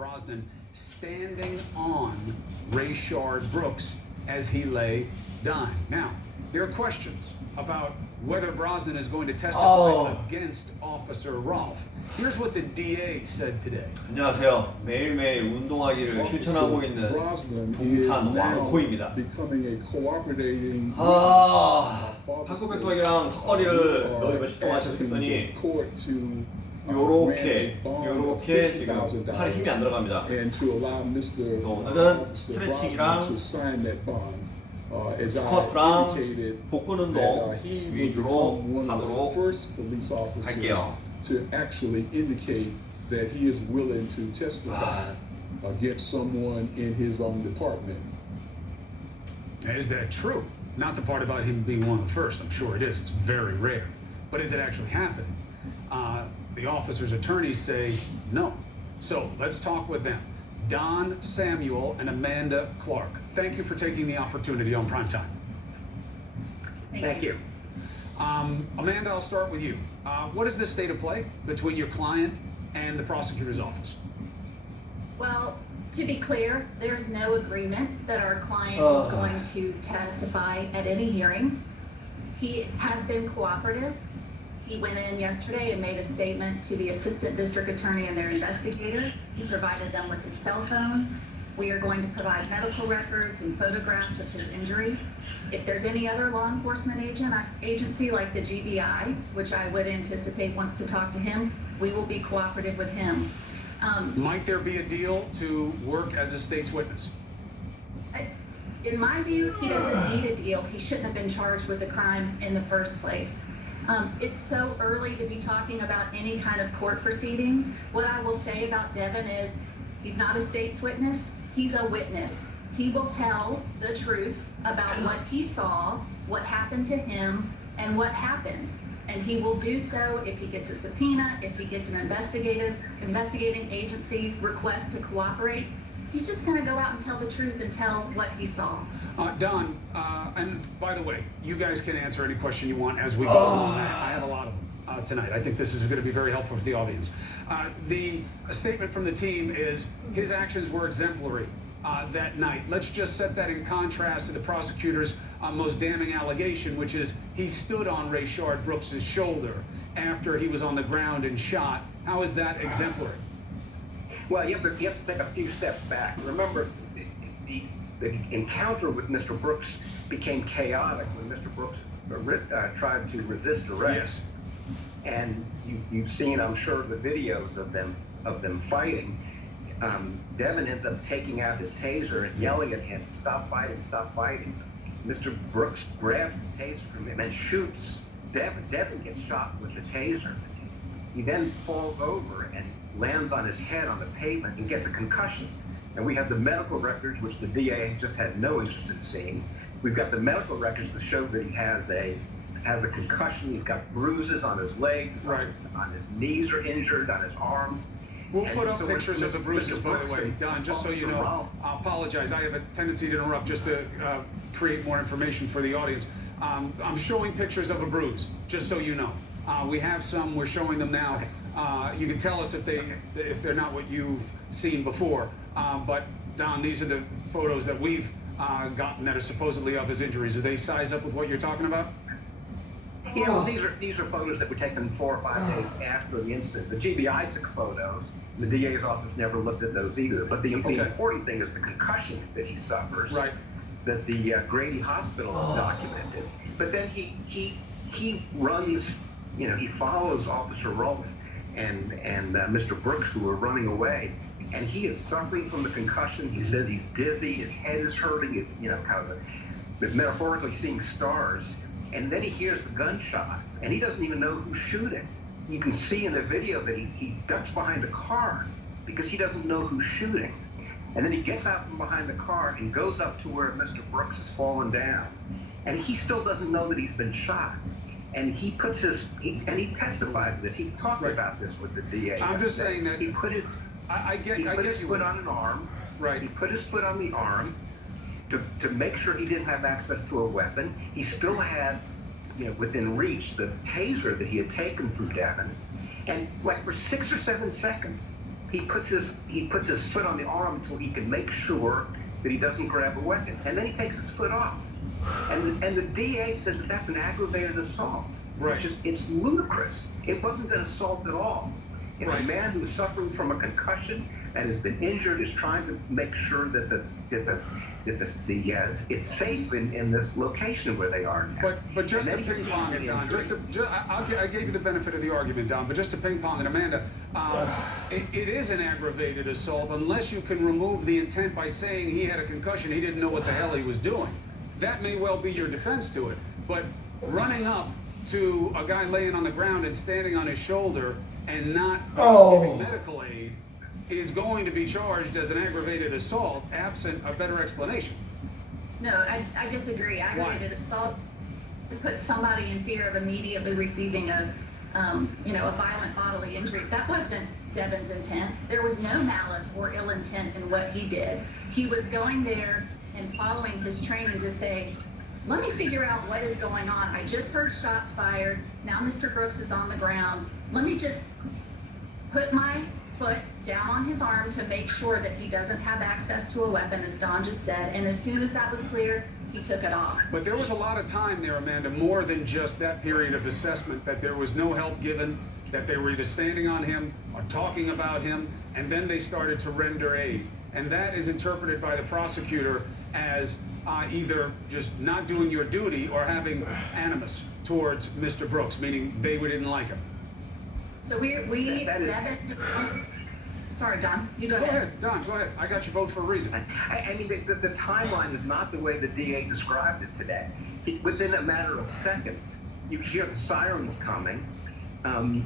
Brosnan standing on Rayshard Brooks as he lay dying. Now, there are questions about whether Brosnan is going to testify against Officer Rolfe. Here's what the DA said today. 안녕하세요. 매일매일 운동하기를 실천하고 있는 동탄 왕코입니다. 팔굽혀펴기랑 턱걸이를 너희 몇십 동안 하셨더니 요렇게 지금 팔에 힘이 안 들어갑니다. 그래서 오늘은 스트레칭이랑 스쿼트랑 복근 운동 위주로 하도록 할게요. To actually indicate that he is willing to testify against someone in his own department. Is that true? Not the part about him being one of the first. I'm sure it is. It's very rare. But is it actually happening? The officer's attorneys say no. So let's talk with them. Don Samuel and Amanda Clark. Thank you for taking the opportunity on Primetime. Thank you. Amanda, I'll start with you. What is the state of play between your client and the prosecutor's office? Well, to be clear, there's no agreement that our client is going to testify at any hearing. He has been cooperative. He went in yesterday and made a statement to the assistant district attorney and their investigator. He provided them with his cell phone. We are going to provide medical records and photographs of his injury. If there's any other law enforcement agency like the GBI, which I would anticipate wants to talk to him, we will be cooperative with him. Might there be a deal to work as a state's witness? In my view, he doesn't need a deal. He shouldn't have been charged with the crime in the first place. It's so early to be talking about any kind of court proceedings. What I will say about Devin is he's not a state's witness, he's a witness. He will tell the truth about what he saw, what happened to him, and what happened. And he will do so if he gets a subpoena, if he gets an investigating agency request to cooperate. He's just going to go out and tell the truth and tell what he saw. Don, and by the way, you guys can answer any question you want as we go along. I have a lot of them tonight. I think this is going to be very helpful for the audience. The statement from the team is his actions were exemplary that night. Let's just set that in contrast to the prosecutor's most damning allegation, which is he stood on Rayshard Brooks's shoulder after he was on the ground and shot. How is that exemplary? Well, you have to take a few steps back. Remember, the encounter with Mr. Brooks became chaotic when Mr. Brooks tried to resist arrest. Yes. And you've seen, I'm sure, the videos of them fighting. Devin ends up taking out his taser and yelling at him, "Stop fighting, stop fighting." Mr. Brooks grabs the taser from him and shoots Devin. Devin gets shot with the taser. He then falls over and lands on his head on the pavement and gets a concussion. And we have the medical records, which the DA just had no interest in seeing. We've got the medical records to show that he has a concussion. He's got bruises on his legs, right. on his knees are injured, on his arms. We'll put up pictures of the bruises, by the way. Don, just so you know, I apologize. I have a tendency to interrupt just to create more information for the audience. I'm showing pictures of a bruise, just so you know. We have some, we're showing them now. You can tell us if they're not what you've seen before. But Don, these are the photos that we've gotten that are supposedly of his injuries. Do they size up with what you're talking about? Yeah, well, these are photos that were taken 4 or 5 days after the incident. The GBI took photos. The DA's office never looked at those either. But the important thing is the concussion that he suffers, right, that the Grady Hospital documented. But then he runs, he follows Officer Rolfe and Mr. Brooks, who are running away, and he is suffering from the concussion. He says he's dizzy, his head is hurting. It's kind of metaphorically seeing stars. And then he hears the gunshots, and he doesn't even know who's shooting. You can see in the video that he ducks behind a car because he doesn't know who's shooting. And then he gets out from behind the car and goes up to where Mr. Brooks has fallen down. And he still doesn't know that he's been shot. And he puts he testified to this. He talked about this with the DA. I'm just saying that he put his foot on an arm. Right. He put his foot on the arm to make sure he didn't have access to a weapon. He still had, within reach, the taser that he had taken from Devin. And like for 6 or 7 seconds, he puts his foot on the arm until he can make sure that he doesn't grab a weapon, and then he takes his foot off. And the DA says that that's an aggravated assault, Right. which is it's ludicrous. It wasn't an assault at all. It's Right. a man who's suffering from a concussion and has been injured, is trying to make sure that it's safe in this location where they are now. But just to And then he ping pong sees it, an Don. injury. I gave you the benefit of the argument, Don. But just to ping pong it, Amanda, it is an aggravated assault unless you can remove the intent by saying he had a concussion, he didn't know what the hell he was doing. That may well be your defense to it. But running up to a guy laying on the ground and standing on his shoulder and not giving medical aid is going to be charged as an aggravated assault, absent a better explanation. No, I disagree. Aggravated assault puts somebody in fear of immediately receiving a violent bodily injury. That wasn't Devin's intent. There was no malice or ill intent in what he did. He was going there and following his training to say, let me figure out what is going on. I just heard shots fired. Now Mr. Brooks is on the ground. Let me just put my foot down on his arm to make sure that he doesn't have access to a weapon, as Don just said. And as soon as that was clear, he took it off. But there was a lot of time there, Amanda, more than just that period of assessment, that there was no help given, that they were either standing on him or talking about him, and then they started to render aid. And that is interpreted by the prosecutor as either just not doing your duty or having animus towards Mr. Brooks, meaning they didn't like him. So Devin, sorry, Don, you go ahead. Go ahead, Don, go ahead. I got you both for a reason. I mean, the timeline is not the way the DA described it today. Within a matter of seconds, you hear the sirens coming.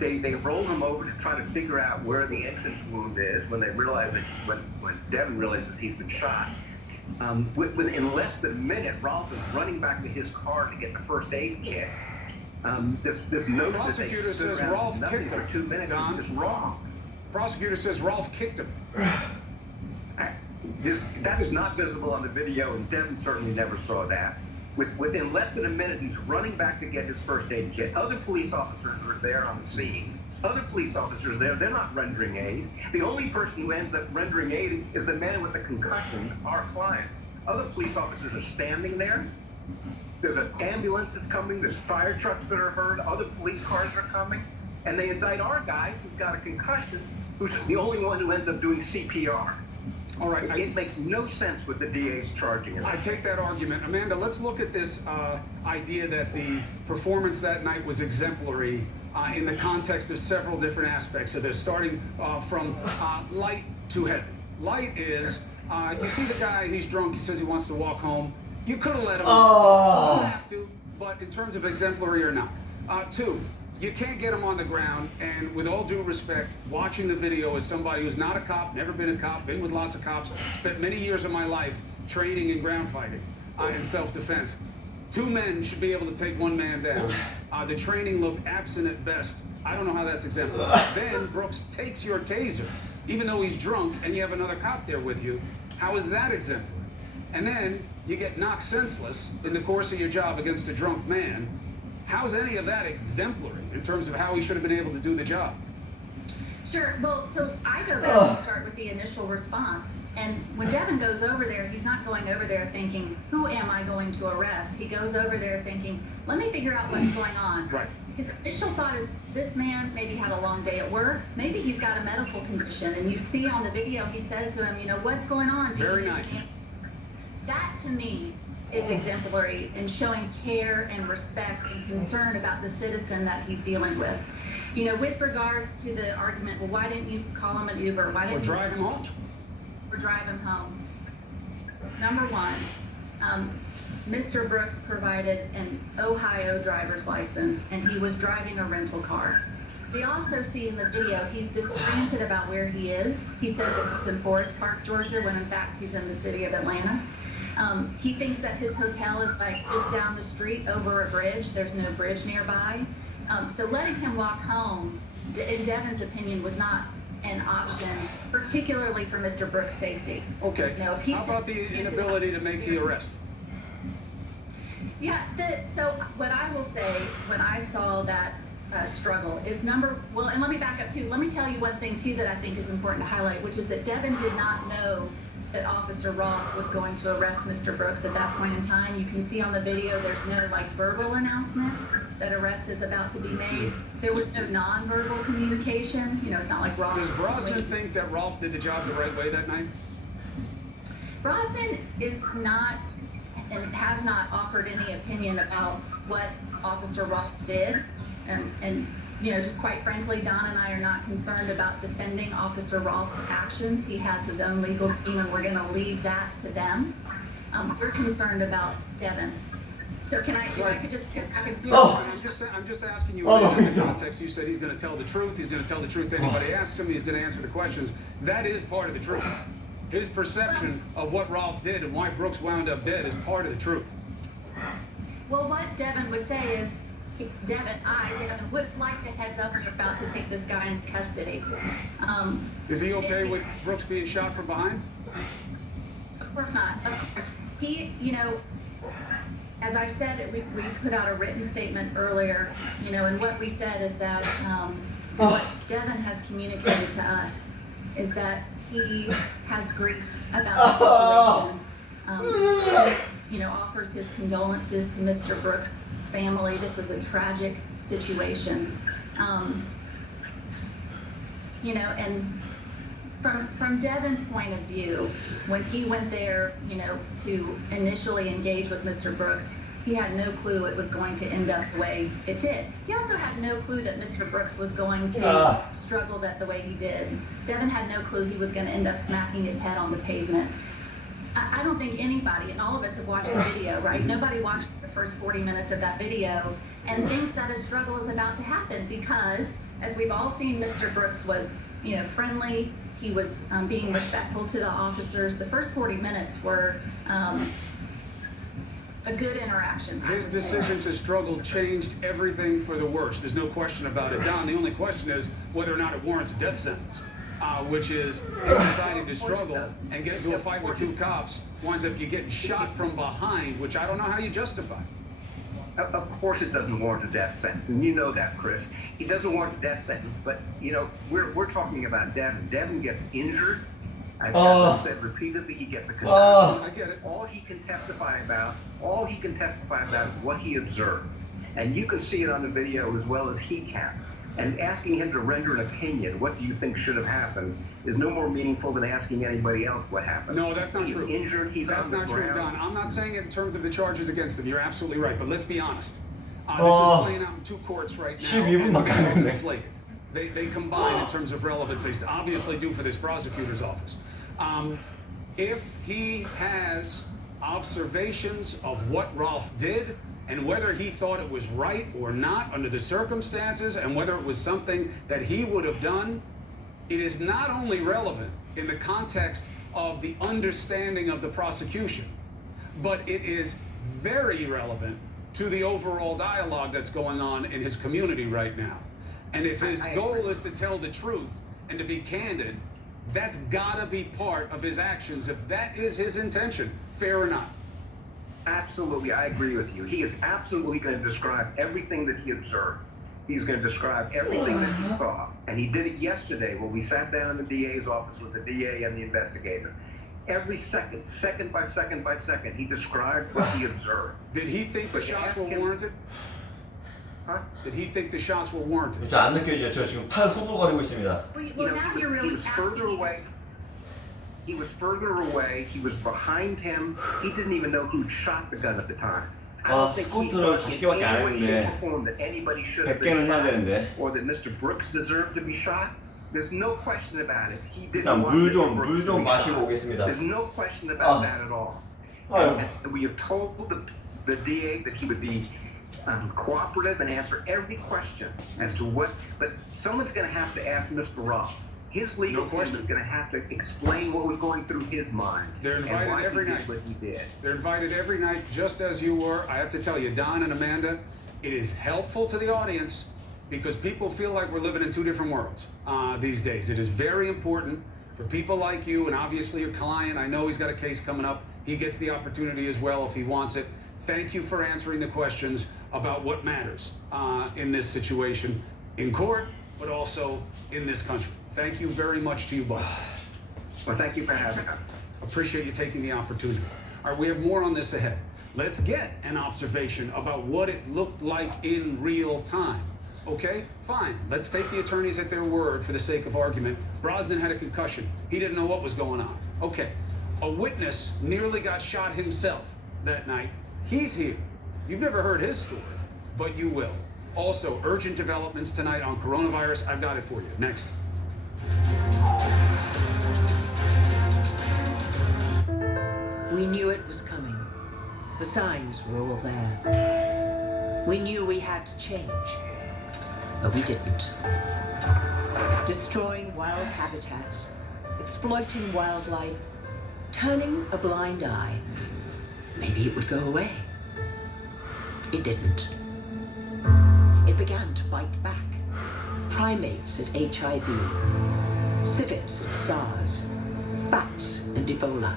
They roll him over to try to figure out where the entrance wound is when they realize that when Devin realizes he's been shot. Within less than a minute, Rolf is running back to his car to get the first aid kit. This notion that they Prosecutor stood says around Rolf nothing kicked for him. 2 minutes Don? is just wrong. Prosecutor says Rolf kicked him. That is not visible on the video, and Devin certainly never saw that. Within less than a minute, he's running back to get his first aid kit. Other police officers were there on the scene. Other police officers there, they're not rendering aid. The only person who ends up rendering aid is the man with the concussion, our client. Other police officers are standing there. There's an ambulance that's coming. There's fire trucks that are heard. Other police cars are coming. And they indict our guy who's got a concussion, who's the only one who ends up doing CPR. All right. It makes no sense what the DA's charging us. I take that argument. Amanda, let's look at this idea that the performance that night was exemplary in the context of several different aspects of this, starting from light to heavy. Light is, you see the guy, he's drunk, he says he wants to walk home. You could have let him. You don't have to, but in terms of exemplary or not. Two, you can't get him on the ground, and with all due respect, watching the video as somebody who's not a cop, never been a cop, been with lots of cops, spent many years of my life training in ground fighting and self-defense. Two men should be able to take one man down. The training looked absent at best. I don't know how that's exemplary. Then Brooks takes your taser, even though he's drunk and you have another cop there with you. How is that exemplary? And then you get knocked senseless in the course of your job against a drunk man. How's any of that exemplary in terms of how he should have been able to do the job? Sure. Well, so I go back and start with the initial response. And when Devin goes over there, he's not going over there thinking, who am I going to arrest? He goes over there thinking, let me figure out what's going on. Right. His initial thought is, this man maybe had a long day at work. Maybe he's got a medical condition. And you see on the video, he says to him, what's going on? Very nice. That to me is exemplary in showing care and respect and concern about the citizen that he's dealing with. With regards to the argument, well, why didn't you call him an Uber? Why didn't Or drive him home? Or drive him home? Number one, Mr. Brooks provided an Ohio driver's license, and he was driving a rental car. We also see in the video, he's disoriented about where he is. He says that he's in Forest Park, Georgia, when in fact he's in the city of Atlanta. He thinks that his hotel is just down the street over a bridge. There's no bridge nearby. So letting him walk home, in Devin's opinion, was not an option, particularly for Mr. Brooks' safety. Okay. If he's how about the inability to make the arrest? Yeah, so what I will say, when I saw that struggle is and let me back up too. Let me tell you one thing too that I think is important to highlight, which is that Devin did not know that Officer Roth was going to arrest Mr. Brooks at that point in time. You can see on the video there's no verbal announcement that arrest is about to be made. There was no nonverbal communication. It's not like Roth. Does Brosnan think that Rolf did the job the right way that night? Brosnan is not and has not offered any opinion about what Officer Roth did. And just quite frankly, Don and I are not concerned about defending Officer Roth's actions. He has his own legal team, and we're going to leave that to them. We're concerned about Devin. So if I could just get back and I'm just asking you in the context. You said he's going to tell the truth. He's going to tell the truth. Anybody asks him, he's going to answer the questions. That is part of the truth. His perception of what Rolf did and why Brooks wound up dead is part of the truth. Well, what Devin would say is, Devin would like the heads up we're about to take this guy in custody. Is he okay with Brooks being shot from behind? Of course not. Of course. He, as I said, we put out a written statement earlier, and what we said is that what Devin has communicated to us is that he has grief about the situation. Offers his condolences to Mr. Brooks' family. This was a tragic situation. And from Devin's point of view, when he went there, to initially engage with Mr. Brooks, he had no clue it was going to end up the way it did. He also had no clue that Mr. Brooks was going to struggle the way he did. Devin had no clue he was going to end up smacking his head on the pavement. I don't think anybody, and all of us have watched the video, right? Nobody watched the first 40 minutes of that video and thinks that a struggle is about to happen because, as we've all seen, Mr. Brooks was, friendly. He was being respectful to the officers. The first 40 minutes were a good interaction. His decision to struggle changed everything for the worse. There's no question about it. Don, the only question is whether or not it warrants a death sentence. Which is him deciding to struggle and get into a fight with two cops, winds up you getting shot from behind, which I don't know how you justify. Of course it doesn't warrant a death sentence, and you know that, Chris. He doesn't warrant a death sentence, but, we're talking about Devin. Devin gets injured. As I said repeatedly, he gets a concussion. I get it. All he can testify about is what he observed. And you can see it on the video as well as he can. And asking him to render an opinion, what do you think should have happened, is no more meaningful than asking anybody else what happened. No, that's not true. He's injured, he's That's on the not ground. true, Don. I'm not saying it in terms of the charges against him. You're absolutely right, but let's be honest. This is playing out in two courts right now, and they're inflated. They combine in terms of relevance. They obviously do for this prosecutor's office. If he has observations of what Rolf did, and whether he thought it was right or not under the circumstances, and whether it was something that he would have done, it is not only relevant in the context of the understanding of the prosecution, but it is very relevant to the overall dialogue that's going on in his community right now. And if his goal is to tell the truth and to be candid, that's gotta be part of his actions, if that is his intention, fair or not. Absolutely, I agree with you. He is absolutely going to describe everything that he observed. He's going to describe everything that he saw. And he did it yesterday when we sat down in the DA's office with the DA and the investigator. Every second, second by second by second, he described what he observed. Did he think the shots were warranted? Huh? Did he think the shots were warranted? 저 안 느껴져요. 저 지금 팔 후들거리고 있습니다. Well, now you're really he was further asking. away. He was further away. He was behind him. He didn't even know who'd shot the gun at the time. I don't think he 스쿼트를 thought in 40개밖에 안 any way, shape, 했는데 or form that anybody should have 100개는 been 해야 shot, 되는데. or that Mr. Brooks deserved to be shot. There's no question about it. He didn't 일단 want 물 Mr. Brooks 좀 to be 마시고 shot. 오겠습니다. There's no question about that at all. And we have told the DA that he would be cooperative and answer every question as to what. But someone's going to have to ask Mr. Roth. His legal team is going to have to explain what was going through his mind. They're invited and why every he night. did what he did. They're invited every night, just as you were. I have to tell you, Don and Amanda, it is helpful to the audience because people feel like we're living in two different worlds these days. It is very important for For people like you, and obviously your client, I know he's got a case coming up. He gets the opportunity as well if he wants it. Thank you for answering the questions about what matters in this situation in court, but also in this country. Thank you very much to you both. Well, thank you for having us. Appreciate you taking the opportunity. All right, we have more on this ahead. Let's get an observation about what it looked like in real time. Okay, fine. Let's take the attorneys at their word for the sake of argument. Brosnan had a concussion. He didn't know what was going on. Okay, a witness nearly got shot himself that night. He's here. You've never heard his story, but you will. Also, urgent developments tonight on coronavirus. I've got it for you. Next. We knew it was coming. The signs were all there. We knew we had to change, but we didn't. Destroying wild habitats, exploiting wildlife, turning a blind eye. Maybe it would go away. It didn't. It began to bite back. Primates at HIV, civets at SARS, bats and Ebola.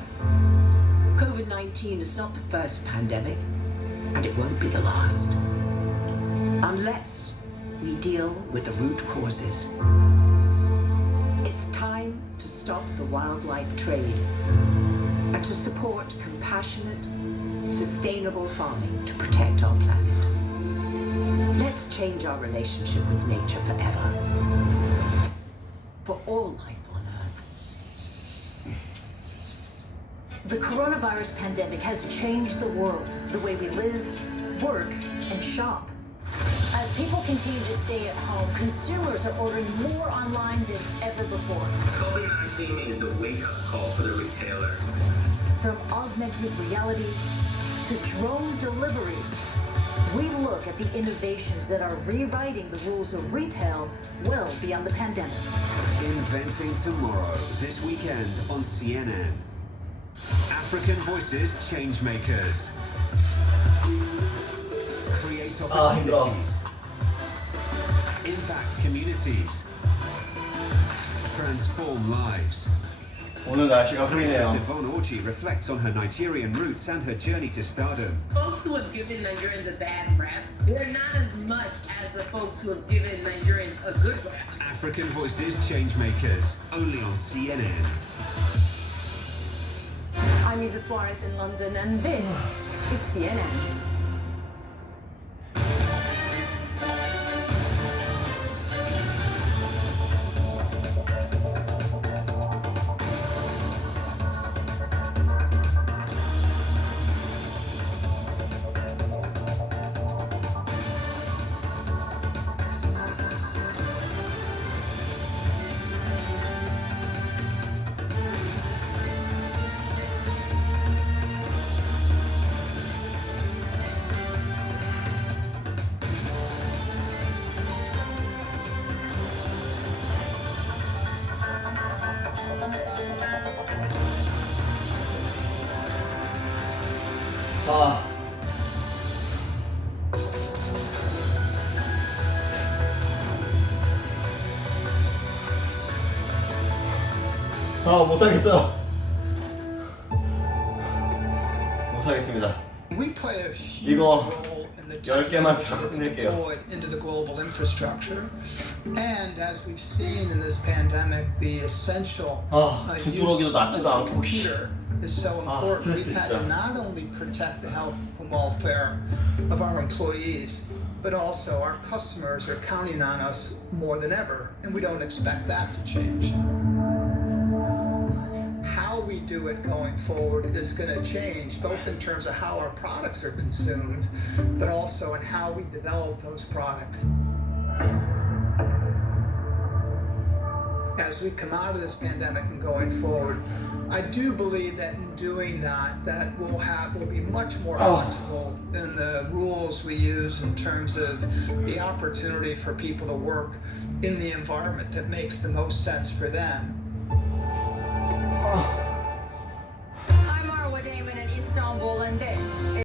COVID-19 is not the first pandemic, and it won't be the last. Unless we deal with the root causes. It's time to stop the wildlife trade and to support compassionate, sustainable farming to protect our planet. Let's change our relationship with nature forever. For all life on Earth. The coronavirus pandemic has changed the world, the way we live, work, and shop. As people continue to stay at home, consumers are ordering more online than ever before. COVID-19 is a wake-up call for the retailers. From augmented reality to drone deliveries, we look at the innovations that are rewriting the rules of retail well beyond the pandemic. Inventing Tomorrow, this weekend on CNN. African Voices Changemakers. Create opportunities. Impact communities. Transform lives. 오늘 날씨가 흐리네요. Actress Yvonne Orji reflects on her Nigerian roots and her journey to stardom. Folks who have given Nigerians a bad rap, they're not as much as the folks who have given Nigerians a good rap. African Voices Changemakers, only on CNN. I'm Isa Suarez in London, and this is CNN. 못하겠어요. 못하겠습니다. We play a huge 이거 role in the 10개만 technology that's 끝낼게요. deployed into the global infrastructure. And as we've seen in this pandemic, the essential 두드러기도 use 낫지도 of 않고. the computer is so important. 스트레스 We've had to 진짜. not only protect the health and welfare of our employees, but also our customers are counting on us more than ever, and we don't expect that to change. How we do it going forward is going to change, both in terms of how our products are consumed, but also in how we develop those products. As we come out of this pandemic and going forward, I do believe that in doing that, we'll be much more flexible in the rules we use in terms of the opportunity for people to work in the environment that makes the most sense for them. I'm Marwa Damon in Istanbul, and this